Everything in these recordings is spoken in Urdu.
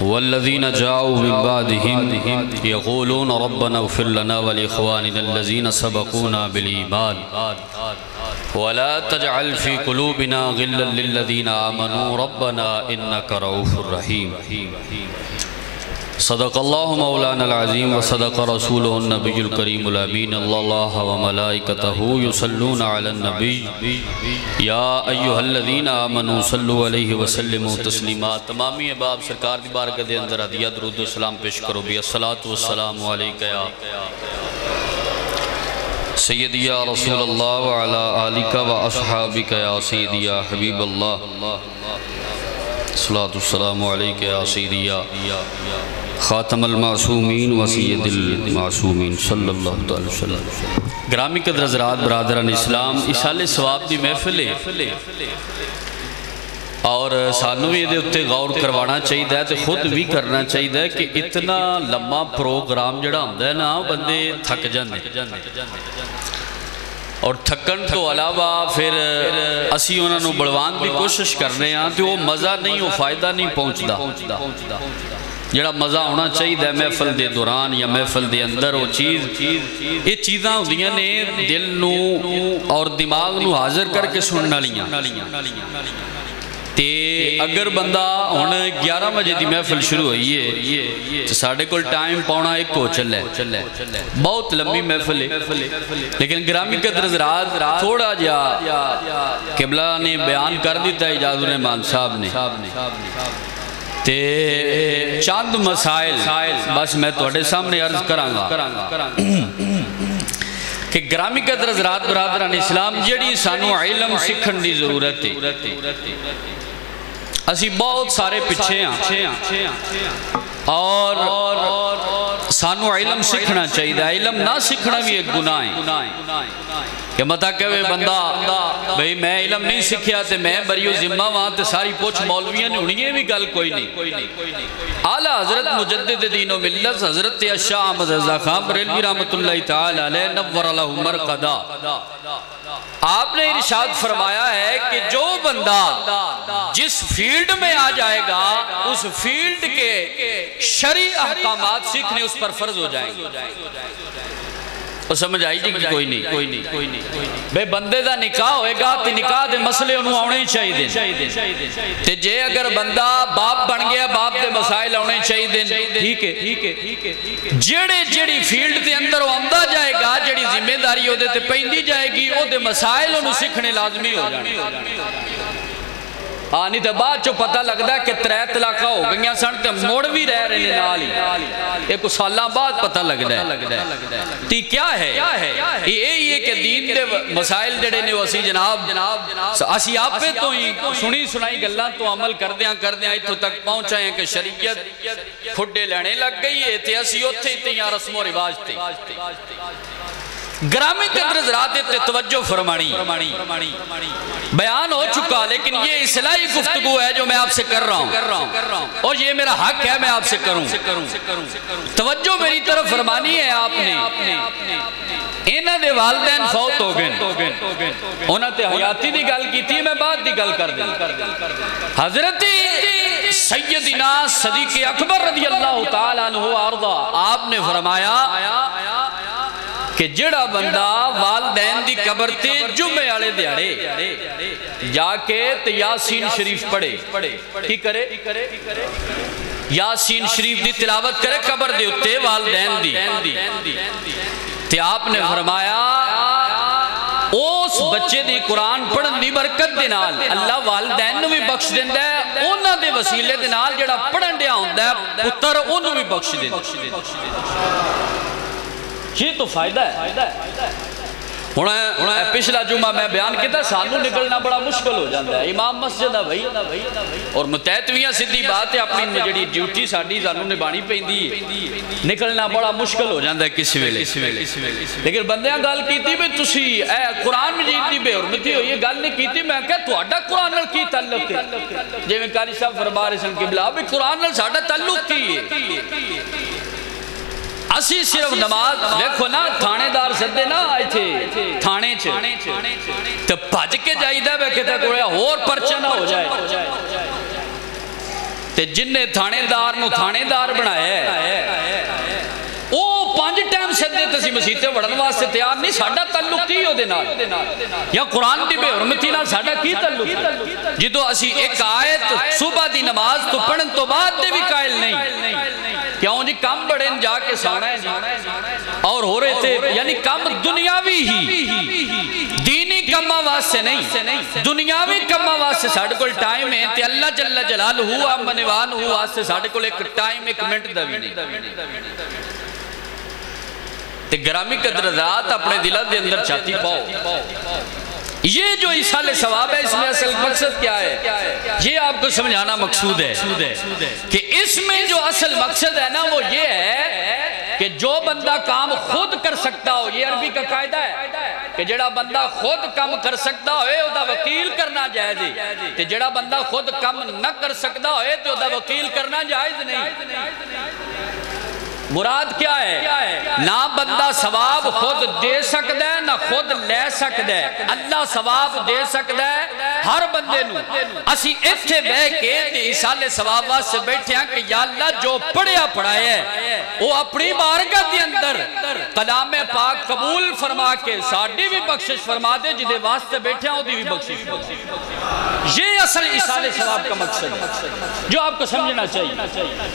والذین جاؤوا من بعدهم یقولون ربنا اغفر لنا ولإخواننا الذین سبقونا بالایمان ولا تجعل في قلوبنا غلا للذین آمنوا ربنا انک رؤوف رحیم۔ صدق اللہ مولانا العظیم وصدق رسولہ النبی الکریم الامین اللہ وملائکتہ یصلون علی النبی یا ایہا الذین آمنوا صلوا علیہ وسلموا تسلیما۔ تمامی احباب سرکار دی بارگاہ دے اندر ہدیہ درود و سلام پیش کرو بھی الصلاۃ والسلام علیکہ یا سیدی یا رسول اللہ وعلی آلکہ و اصحابکہ یا سیدی یا حبیب اللہ، الصلاۃ والسلام علیکہ یا سیدی یا خاتم المعصومین و سید المعصومین صلی اللہ علیہ وسلم۔ گرامی قدر حضرات برادران اسلام، اشال ثواب دی محفل ہے اور سانو بھی یہ اتے غور کروانا چاہیے تو خود بھی کرنا چاہیے کہ اتنا لمبا پروگرام جڑا ہوتا ہے نا بندے تھک جاندے اور تھکن تو علاوہ پھر اسی انہوں نے بڑھوان بھی کوشش کرنے ہیں تو وہ مزہ نہیں، وہ فائدہ نہیں پہنچدا۔ جڑا مزہ ہونا چاہیے محفل دے دوران یا محفل دے اندر وہ چیز یہ چیزاں ہوندیاں نے دل نو اور دماغ نو حاضر کر کے سننا لیاں تے اگر بندہ ہن 11 بجے دی محفل شروع ہوئی ہے تو ساڑھے کل ٹائم پاؤنا ایک کو چلے بہت لمبی محفل ہے، لیکن گرامی قدر حضرات تھوڑا جا قبلہ نے بیان کر دیتا ہے اجازت الرحمان صاحب نے تے چاند مسائل بس میں توڑے سامنے عرض کرانگا کہ گرامی قدر حضرات برادران اسلام جڑی سانو علم سکھن دی ضرورت ہے۔ اسی بہت سارے پچھے ہیں اور سانو علم سکھنا چاہیے، علم نہ سکھنا بھی ایک گناہ ہے کہ مطا کہوے بندہ بھئی میں علم نہیں سکھیا تے میں بریو ذمہ وہاں تے ساری پوچھ مولویاں نے انہیں بھی گل کوئی نہیں۔ اعلیٰ حضرت مجدد دین و ملت حضرت شاہ احمد رضا خان بریلوی رحمت اللہ تعالی علیہ نور لہ مرقدہ آپ نے ارشاد فرمایا ہے کہ جو بندہ جس فیلڈ میں آ جائے گا اس فیلڈ کے شرعی احکامات سیکھنے اس پر فرض ہو جائیں گے۔ وہ سمجھ آئی جی کہ کوئی نہیں بے بندے دا نکاح ہوئے گا تے نکاح دے مسئلے انہوں آنے چاہیے دیں تے جے اگر بندہ باپ بن گیا باپ دے مسائل آنے چاہیے دیں، ٹھیک ہے جیڑی فیلڈ دے اندر وہ آمدہ جائے گا جیڑی ذمہ داری ہو دے تے پہندی جائے گی وہ دے مسائل انہوں سکھنے لازمی ہو جانے آنی تے بعد جو پتہ لگتا ہے کہ 3 طلاقہ ہو گئیاں سن تے موڑ بھی رہ رہے نالی ایک سالہ بعد پتہ لگتا ہے تی کیا ہے یہی ہے کہ دین دے مسائل جڑے نے اسی جناب اسی آپ پہ تو ہی سنی سنائی گلاں تو عمل کر دیاں اتھو تک پہنچائے ہیں کہ شریعت کھڈے لینے لگ گئی ہے تے اسی اتھے ہی تیاں رسم و رواج تے گرامی قدر حضرات توجہ فرمانی بیان ہو چکا، لیکن یہ اصلاحی گفتگو ہے جو میں آپ سے کر رہا ہوں اور یہ میرا حق ہے میں آپ سے کروں۔ توجہ میری طرف فرمانی ہے آپ نے انہاں دے والدین فوت ہو گئے انہاں تے حیاتی دی گل کی تھی میں بعد دی گل کر دیں۔ حضرت سیدنا صدیق اکبر رضی اللہ تعالیٰ عنہ آرضا آپ نے فرمایا کہ جڑا بندہ والدین دی قبر تے جمعے آلے دیاڑے جا کے تے یاسین شریف پڑھے کی کرے یاسین شریف دی تلاوت کرے قبر دے اتے والدین دی تے آپ نے فرمایا اس بچے دی قرآن پڑھن دی برکت دے نال اللہ والدین نو بھی بخش دیندہ ہے انہاں دے وسیلے دے نال جڑا پڑھن دیا ہوندہ ہے پتر انہوں بھی بخش دیندہ یہ تو فائدہ ہے۔ پچھلا جمعہ میں بیان کیتا سانو نکلنا بڑا مشکل ہو جاتا ہے، امام مسجد ہے بھائی اور متحتویاں سدھی بات ہے اپنی جڑی ڈیوٹی ساڑھی سانو نبانی پہندی ہے نکلنا بڑا مشکل ہو جاتا ہے کسی ویلے، لیکن بندیاں گال کیتی بھی تسی اے قرآن مجید دی بے حرمتی ہو یہ گال نہیں کیتی میں کہا تو اڈا قرآن نال کی تعلق ہے جے میں قاری صاحب فرما رہے سن قبلہ بھی قرآن نال ساڑا تعلق کی ہے اسی صرف نماز دیکھو نا تھانے دار سدے نا آئے تھے تھانے چھے تو بھج کے جائی دے بے کہتے کوئی اور پرچہ نہ ہو جائے تے جن نے تھانے دار نو تھانے دار بنایا ہے او 5 ٹائم سدے تے سی مسیتے وڑن واسطے تیار نہیں. ساڈا تعلق کی اودے نال یا قرآن دی بے حرمتی نال ساڈا کی تعلق؟ جدو اسی ایک آیت صبح دی نماز تو پڑھن تو بعد دے بھی قائل نہیں. کیوں جی کم بڑے جا کے سانا ہے جی اور ہو رہے تھے. یعنی کم دنیاوی ہی, دینی کما واسطے نہیں, دنیاوی کما واسطے ساڈے کول ٹائم ہے تے اللہ جل جلالہ امنوان ہو واسطے ساڈے کول ایک ٹائم ایک منٹ دا بھی نہیں. تے گرامی قدر حضرات اپنے دلہ دے اندر چاہتی پاؤ یہ جو ایصال ثواب ہے اس میں اصل مقصد کیا ہے یہ آپ کو سمجھانا مقصود ہے کہ اس میں جو اصل مقصد ہے نا وہ یہ ہے کہ جو بندہ کام خود کر سکتا ہو. یہ عربی کا قاعدہ ہے کہ جڑا بندہ خود کام کر سکتا ہوئے او دا وکیل کرنا جائز ہے تے جڑا بندہ خود کام نہ کر سکتا ہوئے تو دا وکیل کرنا جائز نہیں. مراد کیا ہے؟ نہ بندہ ثواب خود دے سکتا ہے نہ خود لے سکتا ہے. اللہ ثواب دے سکتا ہے ہر بندے نو. اسی اتھے بے کے ایصال ثواب واسطے بیٹھے ہیں کہ یا اللہ جو پڑھیا پڑھایا ہے وہ اپنی بارگاہ کے اندر کلام پاک قبول فرما کے ساڈی بھی بخشش فرما دے. جدے واسطے بیٹھے ہیں وہ بھی بخشش. یہ اصل ایصال ثواب کا مقصد ہے جو آپ کو سمجھنا چاہیے.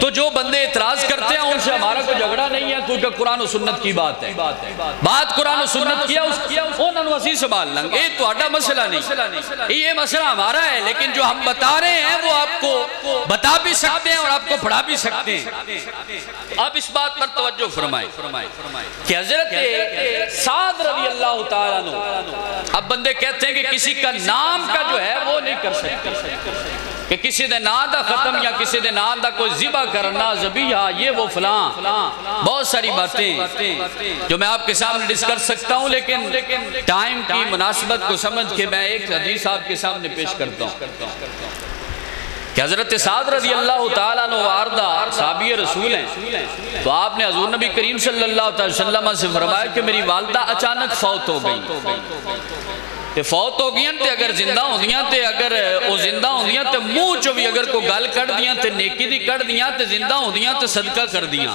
تو جو بندے اعتراض کرتے ہیں ان سے ہمارا کوئی جھگڑا نہیں ہے کیونکہ قرآن و سنت کی بات ہے. بات قرآن و سنت کیا انہوں نے وسیع سنبھال لیں گے. یہ تہاڈا مسئلہ نہیں, یہ مسئلہ ہمارا ہے. لیکن جو ہم بتا رہے ہیں وہ آپ کو بتا بھی سکتے ہیں اور آپ کو پڑھا بھی سکتے ہیں. اب اس بات پر توجہ فرمائیں کہ حضرت سعد رضی اللہ تعالیٰ عنہ, اب بندے کہتے ہیں کہ کسی کا نام کا جو ہے وہ نہیں کر سکتے کہ کسی دے نام دا ختم یا کسی دے نام دا کوئی ذبح کرنا ذبیحہ یہ وہ فلاں بہت ساری باتیں جو میں آپ کے سامنے ڈسکس سکتا ہوں. لیکن ٹائم کی مناسبت کو سمجھ کے میں ایک حدیث آپ کے سامنے پیش کرتا ہوں کہ حضرت سعد رضی اللہ تعالیٰ عنہ واردہ صحابی رسول ہیں. تو آپ نے حضور نبی کریم صلی اللہ علیہ وسلم سے فرمایا کہ میری والدہ اچانک فوت ہو گئی. تے فوت ہو گئیں تے اگر زندہ ہوں دیاں تے اگر وہ زندہ ہوں دیاں تے منہ چو بھی اگر کوئی گل کر دیاں تے نیکی دی کر دیاں تے زندہ ہوں دیاں تے صدقہ کر دیاں.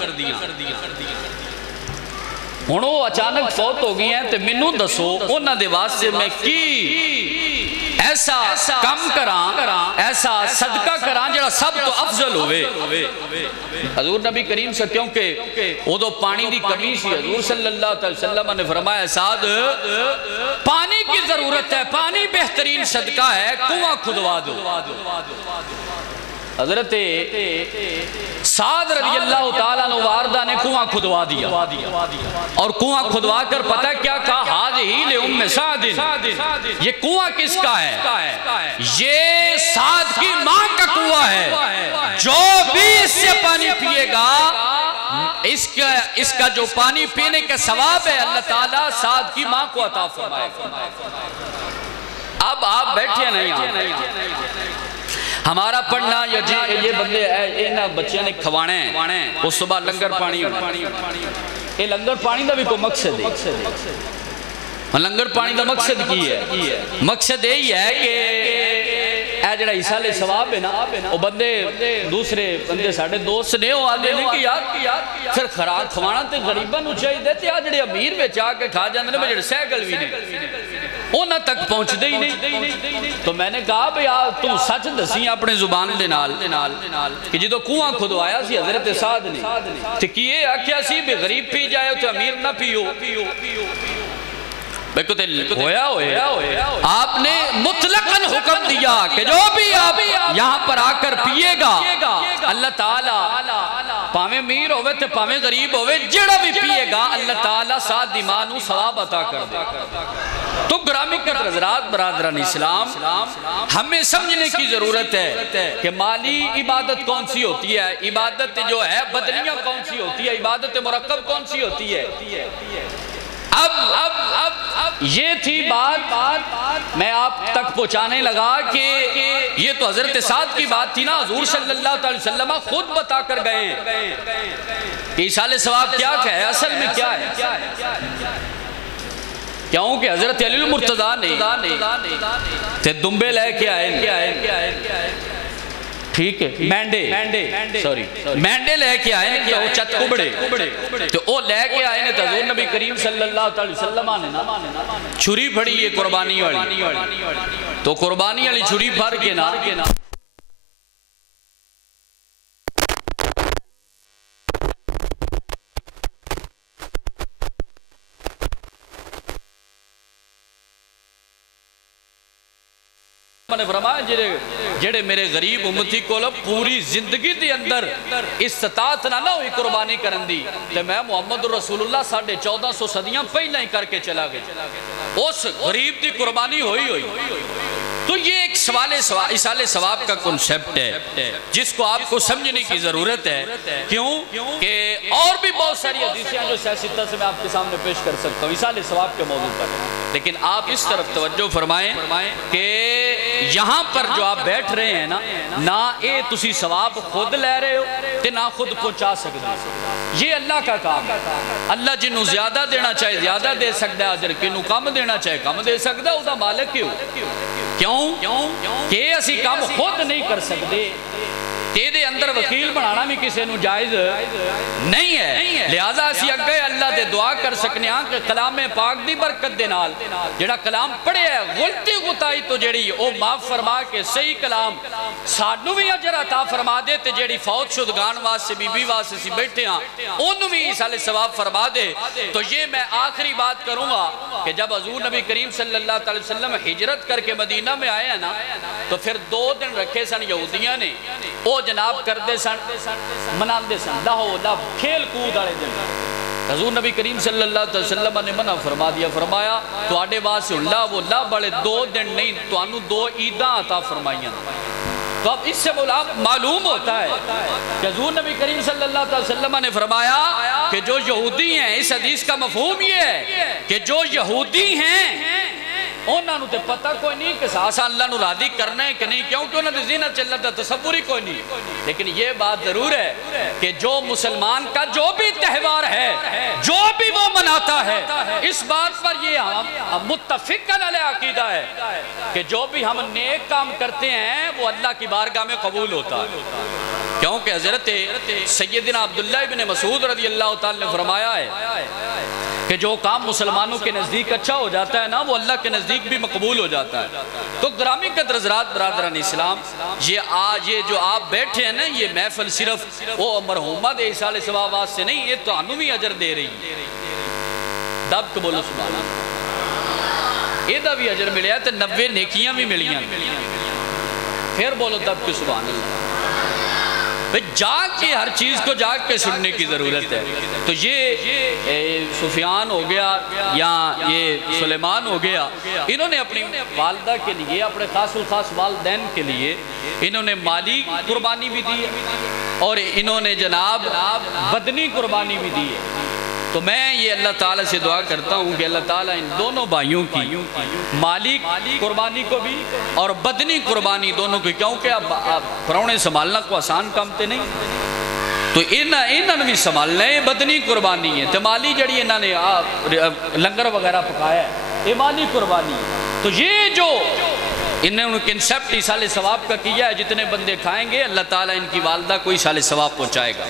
ہن وہ اچانک فوت ہو گئی ہیں تے مینوں دسو انہاں دے واسطے میں کی ایسا کم کراں ایسا صدقہ کراں جڑا سب تو افضل ہوئے. حضور نبی کریم سے کیونکہ وہ تو پانی دی کمی سی. حضور صلی اللہ علیہ وسلم نے فرمایا سعد پانی کی ضرورت ہے, پانی بہترین صدقہ ہے, کنواں کھدوا دو. حضرت سعد رضی اللہ تعالیٰ عنہ واردہ نے کنواں کھدوا دیا اور کنواں کھدوا کر پتہ کیا کہا ہاذہی لأم سعد, یہ کنواں کس کا ہے؟ یہ سعد کی ماں کا کنواں ہے. جو بھی اس سے پانی پیے گا اس کا جو پانی پینے کا ثواب ہے اللہ تعالیٰ سعد کی ماں کو عطا فرمائے. اب آپ بیٹھے نہیں ہمارا پڑھنا یہ بندے اینا بچیاں نے کھوانے ہیں اس صبح لنگر پانی یہ لنگر پانی دا بھی کوئی مقصد ہے. لنگر پانی دا مقصد کی ہے؟ مقصد یہی ہے کہ اے جڑا ایصال ثواب ہے نا وہ بندے دوسرے بندے ساڑھے دوست نے وہ آدھے نہیں کہ یار پھر خراک کھوانا تے غریباں نو چاہیے دیتے آ جڑے امیر میں چاہ کے کھا جاندے نے جڑے سیکل بھی نہیں انہاں تک پہنچ دے ہی نہیں. تو میں نے کہا بھئی تم سچ دسی اپنے زبان دے نال کہ جدو کنواں کھدوایا سی حضرت سعد نے تے کیے آکھیا سی بھی غریب پی جائے تو امیر نہ پیو. آپ نے مطلقاً حکم دیا کہ جو بھی آپ یہاں پر آ کر پیے گا اللہ تعالیٰ پاویں امیر ہوئے تے پاویں غریب ہوئے جڑا بھی پیے گا اللہ تعالیٰ سعد ایمانو ثواب عطا کر دے. تو گرامی قدر حضرات برادران اسلام ہمیں سمجھنے کی ضرورت ہے کہ مالی عبادت کون سی ہوتی ہے, عبادت جو ہے بدنیہ کون سی ہوتی ہے, عبادت مرکب کون سی ہوتی ہے. اب یہ تھی بات میں آپ تک پہنچانے لگا کہ یہ تو حضرت سعد کی بات تھی نا. حضور صلی اللہ علیہ وسلم خود بتا کر گئے ہیں کہ ایصال ثواب کیا ہے, اصل میں کیا ہے. کیوں کہ حضرت علی المرتضیٰ نے تے دمبے لے کے آئے ٹھیک ہے مینڈے سوری مینڈے لے کے آئے نے وہ چت کبڑے تو وہ لے کے آئے نے تو حضور نبی کریم صلی اللہ علیہ وسلم نے نا چھری پھڑی ہے قربانی والی تو قربانی والی چھری پھڑ کے نا نے فرمایا جڑے میرے غریب امتی کو پوری زندگی دے اندر استطاعت نہ ہوئی قربانی کرن دی تے میں محمد رسول اللہ 1450 صدیاں پہلے ہی کر کے چلا گیا اس غریب دی قربانی ہوئی تو یہ ایک اصال ثواب کا کنسپٹ ہے جس کو آپ کو سمجھنے کی ضرورت ہے کیوں کہ اور بھی بہت ساری حدیثیں جو سیاستہ سے میں آپ کے سامنے پیش کر سکتا ہوں اصال ثواب کے موضوع پر لیکن آپ اس طرف توجہ فرمائیں کہ یہاں پر جو آپ بیٹھ رہے ہیں نہ اے تسی ثواب خود لے رہے ہو تے نہ خود پہنچا سکتے یہ اللہ کا کام ہے اللہ جنہوں زیادہ دینا چاہے زیادہ دے سکتا ہے اجر کنہوں کم دینا چاہے کم دے سکتا ہے وہ دا مالک کیوں کیوں کہ اسی کام خود نہیں کر سکتے تیرے اندر وکیل بنانا بھی کسی نو جائز نہیں ہے لہذا اسی اگے اللہ دے دعا کر سکنے ہاں کہ کلام پاک دی برکت دے نال جڑا کلام پڑھے ہے غلطی غتائی تو جڑی او معاف فرما کے صحیح کلام سانو بھی اجر عطا فرما دے تے جڑی فوت شدگان واسطے بی بی واسطے سی بیٹھے ہاں انہوں بھی اصال ثواب فرما دے تو یہ میں آخری بات کروں گا کہ جب حضور نبی کریم صلی اللہ علیہ وسلم ہجرت کر کے مدینہ میں آئے ہیں نا تو پھر 2 دن رکھے سن یہودیاں نے او جناب کردے سن مناندے سن لہو کھیل کود والے دن حضور نبی کریم صلی اللہ علیہ وسلم نے منع فرما دیا فرمایا تو آڈے واسے اللہ بڑے 2 دن نہیں تو انہوں 2 عیداں عطا فرمائیاں تو اب اس سے معلوم ہوتا ہے کہ حضور نبی کریم صلی اللہ علیہ وسلم نے فرمایا کہ جو یہودی ہیں اس حدیث کا مفہوم یہ ہے کہ جو یہودی ہیں انہوں نے پتہ کوئی نہیں کہ ساسا اللہ نو راضی کرنا ہے کہ نہیں کیونکہ انہوں نے زینت چلنا تھا تصور ہی کوئی نہیں لیکن یہ بات ضرور ہے کہ جو مسلمان کا جو بھی تہوار ہے جو بھی وہ مناتا ہے اس بات پر یہ ہم متفقاً علیہ عقیدہ ہے کہ جو بھی ہم نیک کام کرتے ہیں وہ اللہ کی بارگاہ میں قبول ہوتا ہے کیونکہ حضرت سیدنا عبداللہ بن مسعود رضی اللہ تعالی نے فرمایا ہے کہ جو کام مسلمانوں کے نزدیک اچھا ہو جاتا ہے نا وہ اللہ کے نزدیک بھی مقبول ہو جاتا ہے تو گرامی قدر حضرات برادران اسلام یہ جو آپ بیٹھے ہیں نا یہ محفل صرف وہ مرحومہ دے اصال ثواب واسطے نہیں یہ تو انہوں بھی اجر دے رہی دب کے بولو سبحان اللہ یہ دا بھی اجر ملیا تو 90 نیکیاں بھی ملیاں پھر بولو دب کے سبحان اللہ جاگ کے ہر چیز کو جاگ کے سننے کی ضرورت ہے تو یہ سفیان ہو گیا یا یہ سلیمان ہو گیا انہوں نے اپنی والدہ کے لیے اپنے خاص الخاص والدین کے لیے انہوں نے مالی قربانی بھی دی اور انہوں نے جناب بدنی قربانی بھی دی تو میں یہ اللہ تعالیٰ سے دعا کرتا ہوں کہ اللہ تعالیٰ ان دونوں بھائیوں کی مالی قربانی کو بھی اور بدنی قربانی دونوں کی کیونکہ اب پرونے سنبھالنا کو آسان کامتے نہیں تو انہوں نے بھی سنبھالنا ہے بدنی قربانی ہے تو مالی جڑی انہوں نے لنگر وغیرہ پکایا ہے یہ مالی قربانی ہے تو یہ جو انہوں نے کنسپٹ اصال ثواب کا کیا ہے جتنے بندے کھائیں گے اللہ تعالیٰ ان کی والدہ کو اصال ثواب پہنچائے گا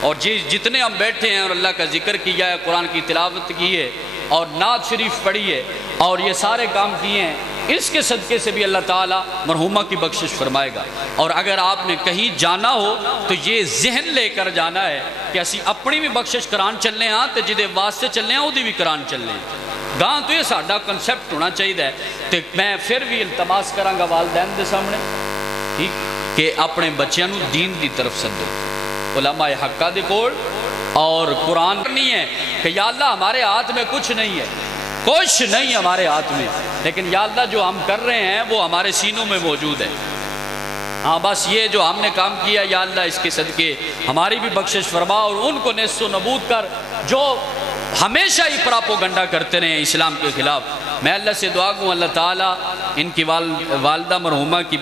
اور جتنے ہم بیٹھے ہیں اور اللہ کا ذکر کیا ہے قرآن کی تلاوت کی ہے اور نعت شریف پڑھی ہے اور یہ سارے کام کیے ہیں اس کے صدقے سے بھی اللہ تعالیٰ مرحومہ کی بخشش فرمائے گا اور اگر آپ نے کہیں جانا ہو تو یہ ذہن لے کر جانا ہے کہ اسی اپنی بھی بخشش قرآن چلنے ہاں تو جدے واسطے چلنے ہاں وہ بھی قرآن چلنے گاں تو یہ ساڑھا کنسپٹ ہونا چاہیے تو میں پھر بھی التماس کروں گا والدین دے سامنے ٹھیک کہ اپنے بچیاں نو دین دی طرف سدو علماء حقہ دے کول اور قرآن نہیں ہے کہ یا اللہ ہمارے ہاتھ میں کچھ نہیں ہے کچھ نہیں ہمارے ہاتھ میں لیکن یا اللہ جو ہم کر رہے ہیں وہ ہمارے سینوں میں موجود ہے ہاں بس یہ جو ہم نے کام کیا یا اللہ اس کے صدقے ہماری بھی بخشش فرما اور ان کو نیست و نبود کر جو ہمیشہ ہی پراپوگنڈا کرتے رہے ہیں اسلام کے خلاف میں اللہ سے دعا کروں اللہ تعالیٰ ان کی والدہ مرحومہ کی